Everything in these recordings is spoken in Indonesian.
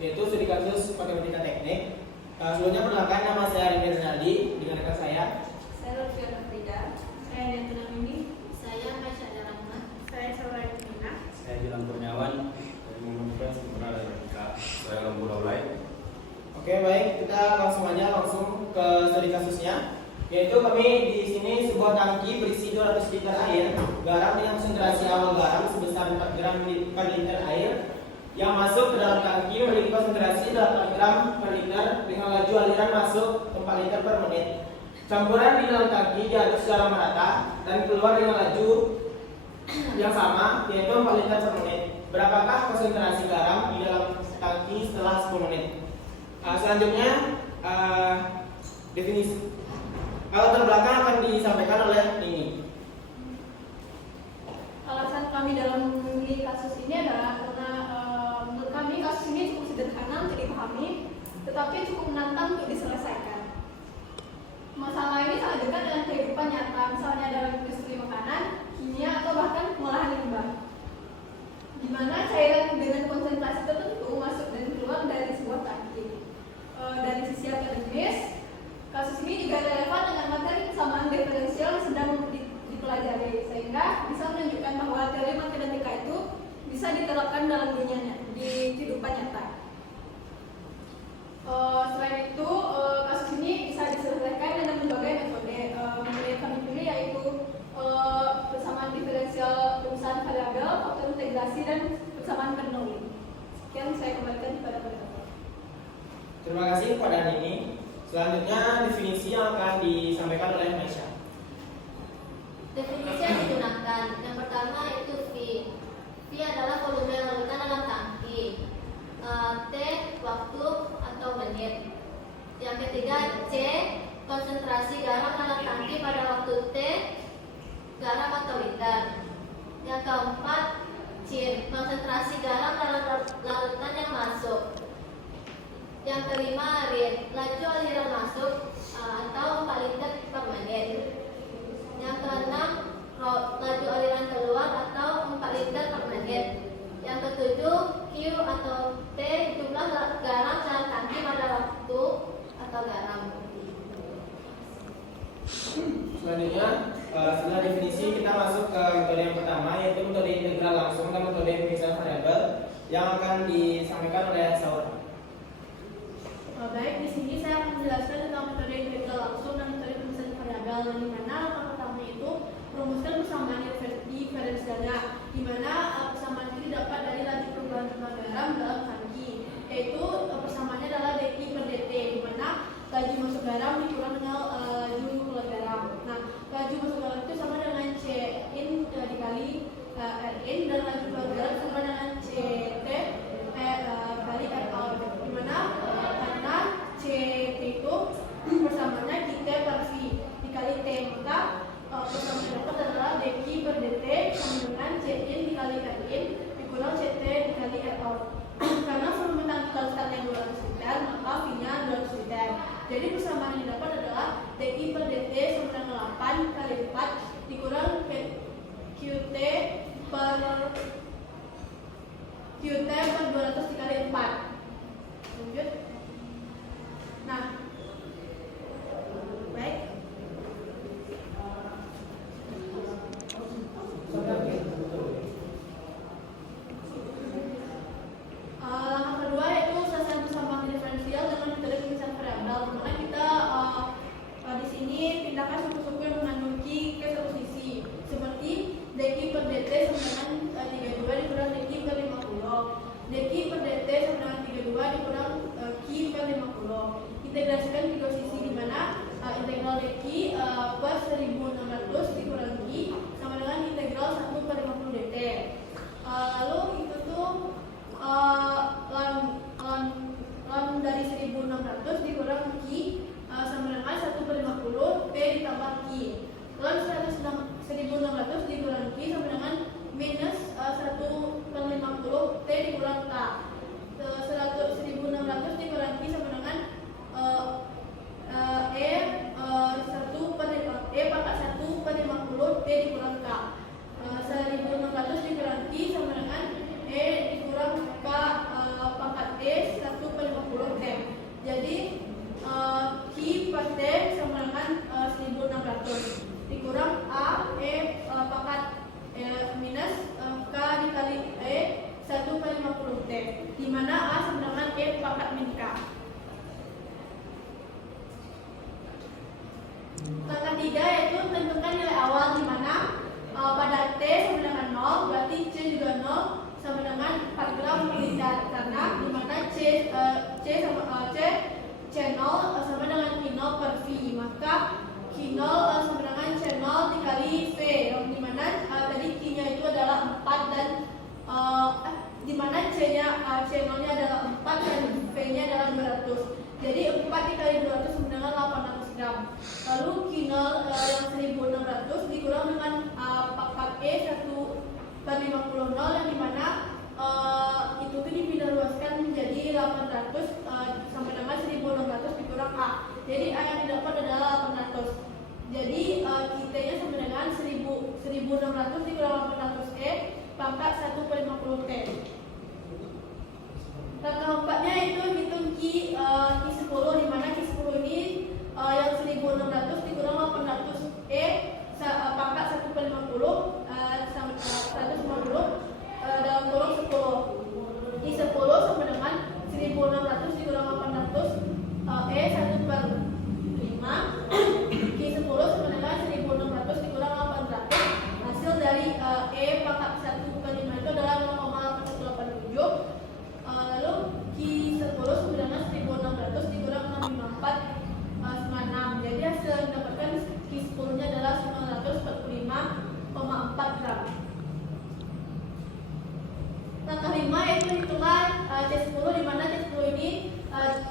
yaitu studi kasus matematika teknik. Sebelumnya perkenalkan, nama saya Rindy Renaldi dengan rekan saya Lutfiana Frida, saya Nentuna Mini, saya Masyada Rahmat, saya Sawari Mina, Saya Jilan Kurniawan dari Universitas Sempurna dan Etika. Saya Lembu Laulai. Oke, baik, kita langsung ke studi kasusnya. Yaitu kami di sini sebuah tangki berisi 200 liter air garam dengan konsentrasi awal garam sebesar 4 gram per liter air yang masuk ke dalam tangki memiliki konsentrasi 8 gram per liter dengan laju aliran masuk 4 liter per menit. Campuran di dalam tangki diaduk secara merata dan keluar dengan laju yang sama, yaitu 4 liter per menit. Berapakah konsentrasi garam di dalam tangki setelah 10 menit? Selanjutnya definisi. Latar belakang akan disampaikan oleh ini. Alasan kami dalam memilih kasus ini adalah karena menurut kami kasus ini cukup sederhana untuk dipahami, tetapi cukup menantang untuk diselesaikan. Masalah ini sangat dekat dengan kehidupan nyata, misalnya dalam industri makanan, kimia, atau bahkan pengolahan limbah, di mana cairan dengan konsentrasi tertentu masuk dan keluar dari sebuah tangki. Dari sisi akademis, kasus ini juga relevan dengan materi persamaan diferensial yang sedang dipelajari, sehingga bisa menunjukkan bahwa teori matematika itu bisa diterapkan dalam di kehidupan nyata. Selain itu, kasus ini bisa diselesaikan dengan berbagai metode. Metode yang kami pilih yaitu persamaan diferensial rumusan variabel, faktor integrasi, dan persamaan Bernoulli. Sekian saya kembalikan kepada pendapat. Terima kasih kepada Nini. Selanjutnya definisi yang akan disampaikan oleh Maisha. Definisi yang digunakan, yang pertama itu V. V adalah volume larutan dalam tangki. T waktu atau menit. Yang ketiga C, konsentrasi garam dalam tangki pada waktu T, garam atau liter. Yang keempat C, konsentrasi garam dalam larutan yang masuk. Yang kelima RIN, laju aliran masuk atau 4 liter per menit. Yang keenam laju aliran keluar atau 4 liter per menit. Yang ketujuh Q atau T, jumlah garam dalam tangki pada waktu atau garam. Selanjutnya, setelah definisi kita masuk ke metode yang pertama, yaitu metode integral langsung dan metode pemisahan variabel yang akan disampaikan oleh Saur. Baik, di sini saya akan menjelaskan tentang metode integral langsung dan metode pemisahan variabel, di mana langkah pertama itu merumuskan persamaan diferensialnya, di mana persamaan ini dapat dari laju perubahan jumlah garam dalam tangki, yaitu persamaannya adalah dq per dt, di mana laju masuk garam dikurang dengan laju keluar garam. Nah, laju masuk garam itu sama dengan c in dikali r in, dan laju keluar garam sama dengan ct kali r out, di mana karena ct itu persamaannya dt per v dikali t, maka persamaan yang dapat adalah dq per dt sama dengan c in dikali r in dikurang ct dikali r out. Langkah 3 yaitu tentukan nilai awal, di mana pada T sama dengan 0 berarti C juga 0 sama dengan 4 gram per liter, karena di mana C0 sama dengan Q0 per V, maka Q0 sama dengan C0 dikali V, di mana tadi Q-nya itu adalah 4 dan di mana C0-nya adalah 4 dan V-nya adalah 200. Jadi 4 dikali 200 sama dengan 800 gram. Lalu Q0 yang 1600 dikurang dengan pangkat E 1/50 yang dimana itu tuh dipindah luaskan menjadi 800 sampai dengan 1600 dikurang A. Jadi A yang didapat adalah 800. Jadi kita-nya sama dengan 1600 dikurang 800 E pangkat 1/50 T. Langkah 4-nya itu hitung Q10, di mana Q10 ini yang 1600 dikurang 800 E pangkat 1/50 150 dalam kurung 10. Q10 sama dengan 1600 dikurang 800 E 1/5. Q10 sama dengan 1600 dikurang 800. Hasil dari E pangkat 1/5 itu adalah 0,887. Lalu Q10 sama dengan 1600 dikurang 654 96. Jadi hasil yang didapatkan Q10-nya adalah 945,4 gram. Langkah 5 yaitu hitungan C10, di mana C10 ini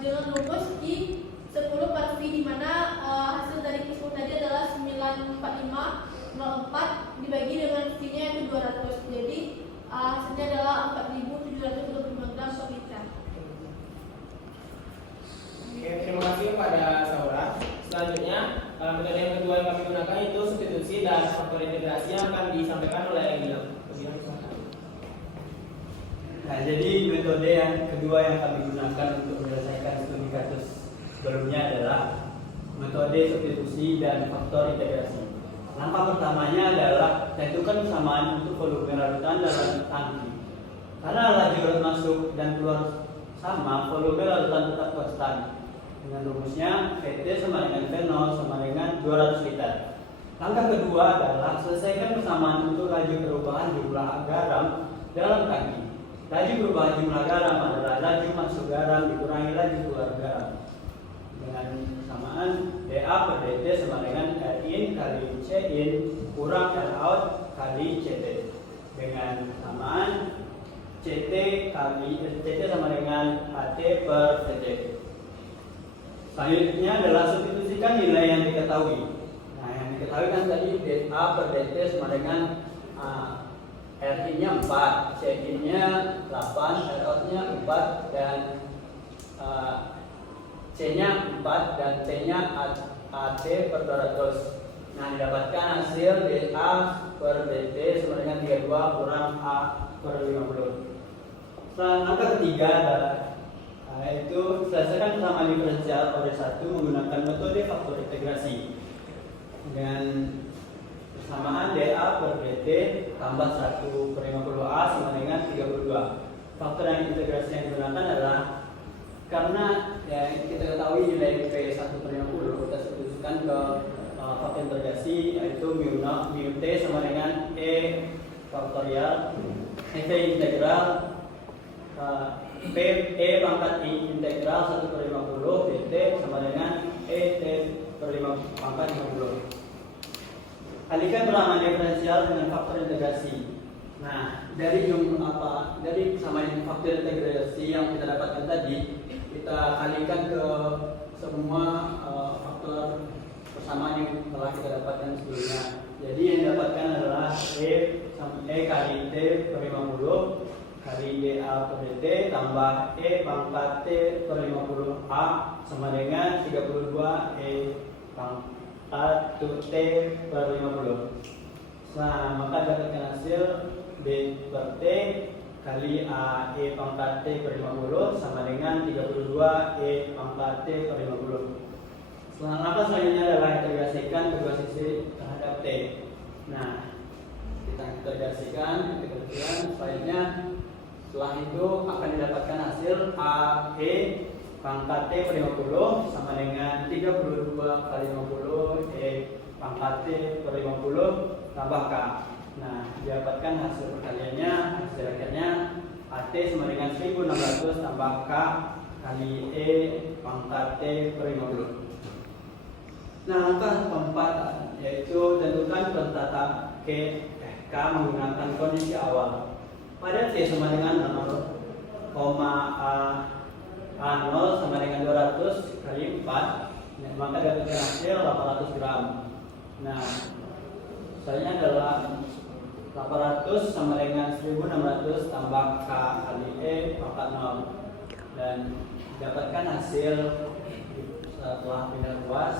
dengan rumus Q10 per V, di mana hasil dari Q10 tadi adalah 945,04 dibagi dengan V-nya yaitu 200. Jadi hasilnya adalah 4.725 gram per liter. Oke, terima kasih kepada Saura. Selanjutnya, metode yang kedua yang kami gunakan itu substitusi dan faktor integrasi yang akan disampaikan oleh Emil. Nah, jadi metode yang kedua yang kami gunakan untuk menyelesaikan studi kasus sebelumnya adalah metode substitusi dan faktor integrasi. Langkah pertamanya adalah tentukan kesamaan untuk volume larutan dalam tangki. Karena laju masuk dan keluar sama, volume larutan tetap konstan. Dengan rumusnya VT sama dengan V0 sama dengan 200 liter. Langkah kedua adalah selesaikan kesamaan untuk laju perubahan jumlah garam dalam tangki. Laju perubahan jumlah garam adalah laju masuk garam dikurangi laju keluar garam. Dengan kesamaan dA per dt sama dengan R in kali C in kurang R out kali CT. Dengan kesamaan CT sama dengan AT per CT. Selanjutnya adalah substitusikan nilai yang diketahui. Nah, yang diketahui kan tadi dA per dt sama dengan R-nya 4, C-nya 8, R-out-nya 4, dan C-nya 4, dan T-nya AT per 200. Nah, didapatkan hasil dA per dt sama dengan 32 kurang A per 50. Langkah ketiga adalah yaitu selesaikan kesamaan diferensial order 1 menggunakan metode faktor integrasi. Dengan kesamaan dA per dt tambah 1/50A sama dengan 32. Faktor yang integrasi yang digunakan adalah karena ya, kita ketahui nilai P1/50 kita substitusikan ke faktor integrasi, yaitu mu T sama dengan E faktorial V integral E pangkat I integral 1/50 dt sama dengan E T per 5 pangkat 50. Kalikan bilangan diferensial dengan faktor integrasi. Nah, dari kesamaan faktor integrasi yang kita dapatkan tadi, kita kalikan ke semua faktor persamaan yang telah kita dapatkan sebelumnya. Jadi yang didapatkan adalah E kali T per 50 kali dA per dt tambah E pangkat T per 50A sama dengan 32 E pangkat T per 50. Nah, maka dapatkan hasil B per T kali A E pangkat T per 50 sama dengan 32 E pangkat T per 50. Langkah selanjutnya adalah integrasikan kedua sisi terhadap T. Nah, kita integrasikan selanjutnya. Setelah itu akan didapatkan hasil A E pangkat T per 50 sama dengan 32 kali 50 pangkat T per 50 tambah K. Nah, didapatkan hasil perkaliannya, hasil akhirnya AT sama dengan 1600 tambah K kali E pangkat T per 50. Nah, langkah keempat yaitu tentukan pentata K menggunakan kondisi awal. Pada T sama dengan 0, A0 sama dengan 200 kali 4, maka dapatkan hasil 800 gram. Nah, misalnya adalah 800 sama dengan 1600 tambah K kali E pangkat 0, dan dapatkan hasil setelah pindah ruas,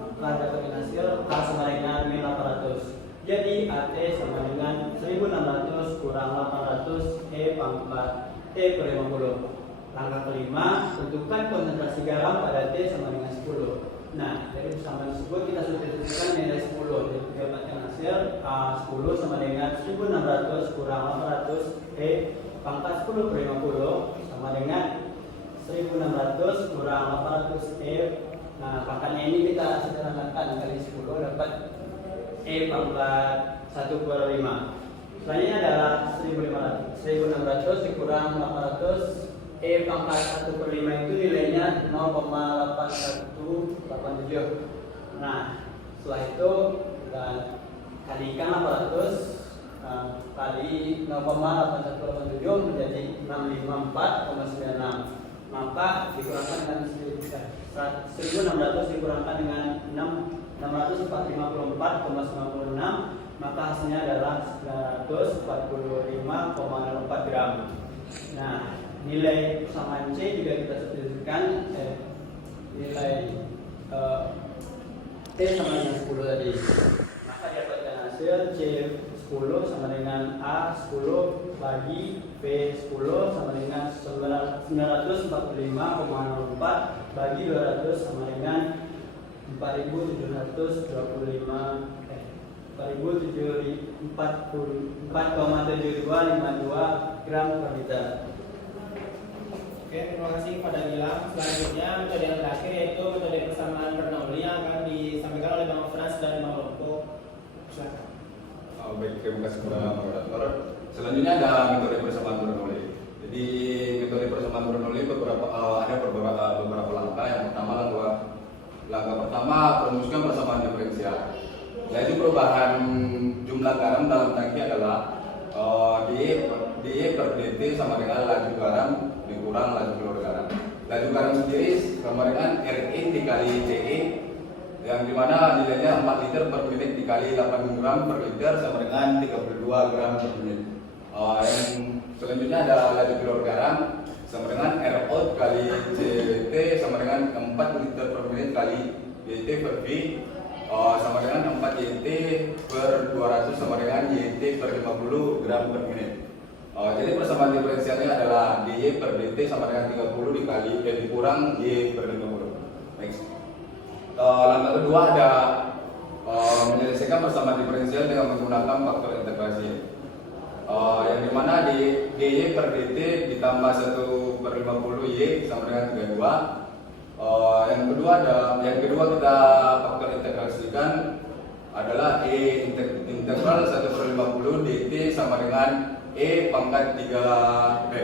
maka dapatkan hasil K sama dengan 800. Jadi AT sama dengan 1600 kurang 800 E pangkat T per 50. Langkah kelima, tentukan konsentrasi garam pada T sama dengan 10. Nah, dari persamaan tersebut kita sudah tentukan nilai 10. Jadi dapatkan hasil A10 sama dengan 1600 kurang 800 E pangkat 10 per 50 sama dengan 1600 kurang 800 E. Nah, pangkatnya ini kita sederhanakan kali 10 dapat E pangkat 1 per 5. Selanjutnya adalah 1600 dikurang 800 E pangkat 1 per 5 itu nilainya 0,8187. Nah, setelah itu kita kalikan 800 kali 0,8187 menjadi 654,96. Maka dikurangkan dengan 1600 dikurangkan dengan 654,96, maka hasilnya adalah 945,04 gram. Nah, nilai persamaan C juga kita substitusikan nilai T sama dengan 10 tadi, maka dapatkan hasil C 10 sama dengan A 10 bagi B 10 sama dengan 945,04 bagi 200 sama dengan 4.742,52 gram per liter. Oke, terima kasih kepada Gilang. Selanjutnya metode yang terakhir yaitu metode persamaan Bernoulli yang akan disampaikan oleh Bang Frans dan Bang Lompo. Silakan. Baik, terima kasih kepada moderator. Selanjutnya ada metode persamaan Bernoulli. Jadi metode persamaan Bernoulli ada beberapa langkah. Yang pertama langkah pertama merumuskan persamaan diferensial. Yaitu perubahan jumlah garam dalam tangki adalah dE per dt sama dengan laju garam dikurang laju keluar garam. Laju garam sendiri sama dengan RE dikali DE, yang dimana nilainya 4 liter per menit dikali 8 gram per liter sama dengan 32 gram per menit. Yang selanjutnya ada laju keluar garam sama dengan RO kali CT sama dengan 4 liter per menit kali YT per V sama dengan 4 YT per 200 sama dengan YT per 50 gram per menit. Jadi persamaan diferensialnya adalah DY per DT sama dengan 30 dikali dikurang Y per 50. Next. Langkah kedua ada menyelesaikan persamaan diferensial dengan menggunakan faktor integrasi. Yang dimana DY per DT ditambah 1 per 50 Y sama dengan 32. Yang kedua kita faktor integrasikan adalah integral 1 per 50 DT sama dengan E pangkat 3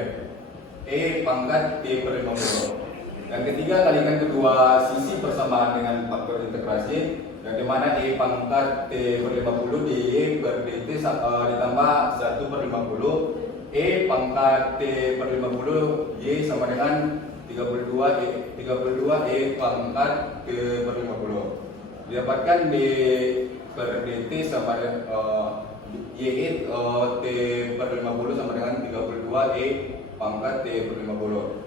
E pangkat T per 50. Yang ketiga kalikan kedua sisi persamaan dengan faktor integrasi, yang dimana E pangkat T per 50 DY per DT ditambah 1 per 50 E pangkat T per 50 Y sama dengan 32 E pangkat T per 50. Didapatkan D per DT sama dengan Y T per 50 sama dengan 32 E pangkat T per 50.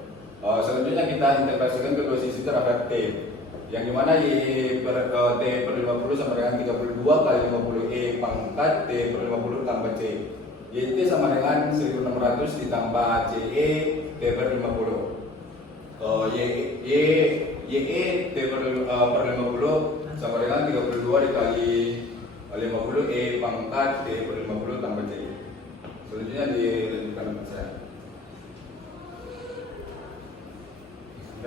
Selanjutnya kita integrasikan kedua sisi terhadap T, yang dimana Y per T per 50 sama dengan 32 kali 50 E pangkat T per 50 tambah C. YT sama dengan 1600 ditambah CE T per 50. YE T per 50 sama dengan 32 dikali 50 E pangkat T per 50 tambah C. Selanjutnya dilanjutkan dengan saya.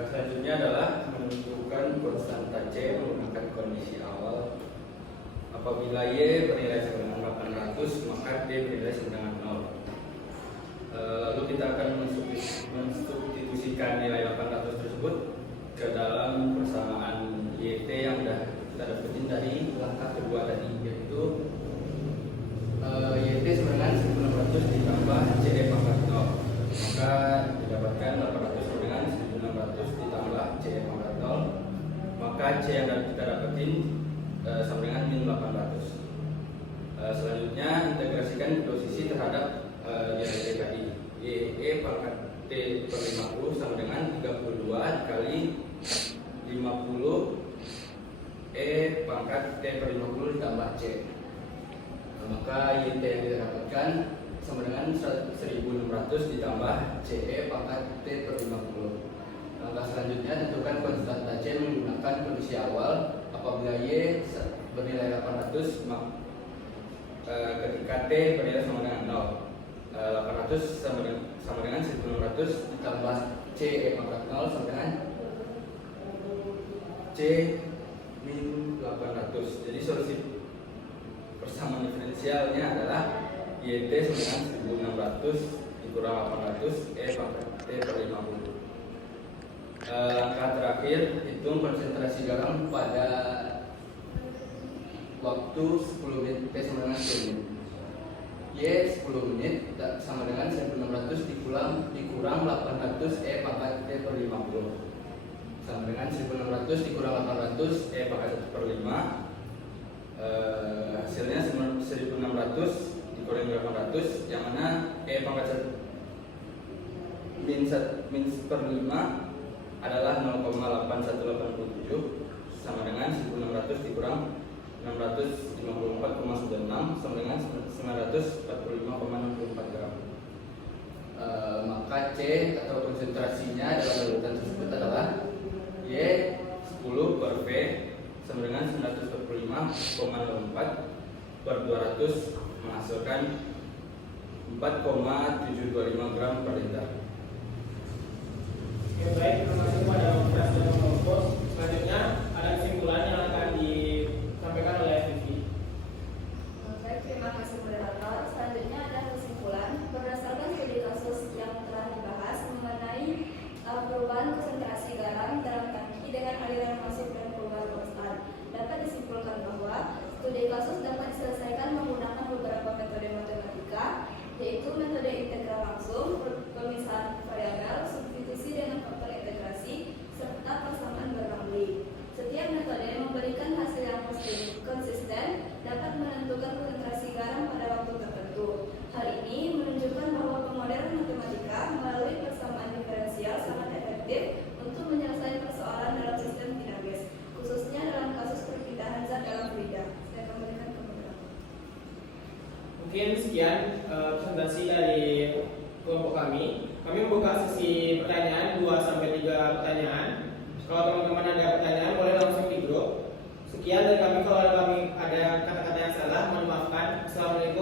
Langkah selanjutnya adalah menentukan konstanta C menggunakan kondisi awal. Apabila Y bernilai sama dengan 800, maka D bernilai sama dengan 0. Lalu kita akan mensubstitusikan nilai 800 tersebut ke dalam persamaan YT yang sudah kita dapetin dari langkah kedua tadi, yaitu YT sama dengan 1600 ditambah CD pangkat 0. Maka didapatkan 800 sama dengan 1600 ditambah CD pangkat 0. Maka C yang kita dapetin sama dengan min 800. Selanjutnya integrasikan kedua sisi terhadap YT tadi. YE pangkat T per 50 sama dengan 32 dikali 50 E pangkat T per 50 ditambah C. Maka YT yang kita dapatkan sama dengan 1600 ditambah CE pangkat T per 50. Langkah selanjutnya tentukan konstanta C menggunakan kondisi awal. Apabila Y bernilai 800, ketika T bernilai sama dengan 0. 800 sama dengan 1600 ditambah CE pangkat 0 sama dengan C min 800. Jadi solusi persamaan diferensialnya adalah YT sama dengan 1600 dikurang 800 E pangkat T per 50. Langkah terakhir, hitung konsentrasi garam pada waktu 10 menit T sama dengan 10 menit. Y 10 menit sama dengan 1600 dikurang 800 E pangkat T per 50 sama dengan 1600 dikurang 800 E pangkat 1 per 5. Hasilnya 1600 dikurang 800, yang mana E pangkat 1 min per 5 adalah 0,8187 sama dengan 1600 dikurang 654,96 sama dengan 945,64 gram. Maka C atau konsentrasinya dalam urutan tersebut adalah Y 10 per V sama dengan 945,04 per 200 menghasilkan 4,725 gram per liter. Oke, baik, terima kasih kepada Mas Dono. Selanjutnya ada kesimpulan yang akan disampaikan oleh Vivi. Baik, terima kasih kepada Bapak. Selanjutnya ada kesimpulan berdasarkan studi kasus yang telah dibahas mengenai perubahan konsentrasi garam dalam tangki dengan aliran masuk dan keluar konstan. Dapat disimpulkan bahwa studi kasus dapat diselesaikan menggunakan beberapa metode matematika, yaitu metode integral langsung, pemisahan variabel, substitusi dengan faktor integrasi, serta persamaan berambli. Setiap metode memberikan hasil yang konsisten, dapat menentukan konsentrasi garam pada waktu tertentu. Hal ini menunjukkan bahwa pemodelan matematika melalui persamaan diferensial sangat efektif untuk menyelesaikan persoalan dalam sistem dinamis, khususnya dalam kasus perpindahan zat dalam fluida. Saya kembalikan ke moderator. Mungkin sekian presentasi dari kelompok kami. Kami membuka sesi pertanyaan 2-3 pertanyaan. Kalau teman-teman ada pertanyaan boleh langsung di grup. Sekian dari kami. Kalau ada kata-kata yang salah, mohon maafkan. Assalamualaikum